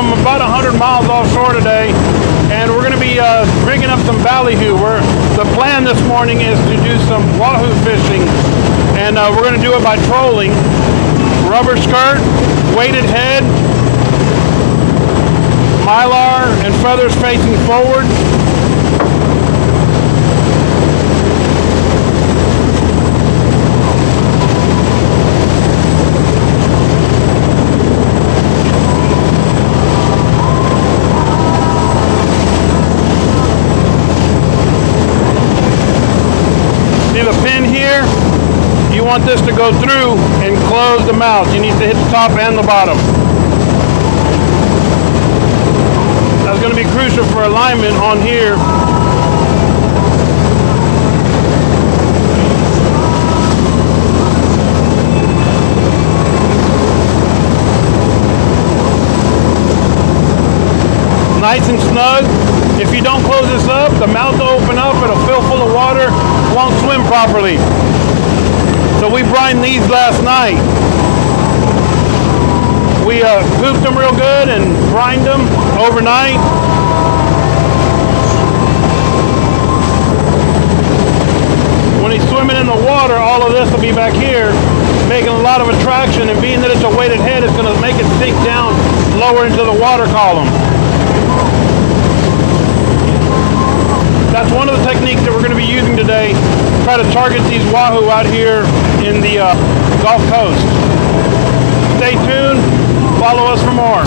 from about 100 miles offshore today, and we're going to be rigging up some ballyhoo. The plan this morning is to do some wahoo fishing, and we're going to do it by trolling. Rubber skirt, weighted head, mylar and feathers facing forward. See the pin here? You want this to go through and close the mouth. You need to hit the top and the bottom. That's going to be crucial for alignment on here. Nice and snug. If you don't close this up, the mouth will open up, it'll fill full of water, won't swim properly. So we brined these last night. We pooped them real good and brined them overnight. When he's swimming in the water, all of this will be back here, making a lot of attraction, and being that it's a weighted head, it's going to make it sink down lower into the water column. That's one of the techniques that we're going to be using today. Try to target these wahoo out here in the Gulf Coast. Stay tuned. Follow us for more.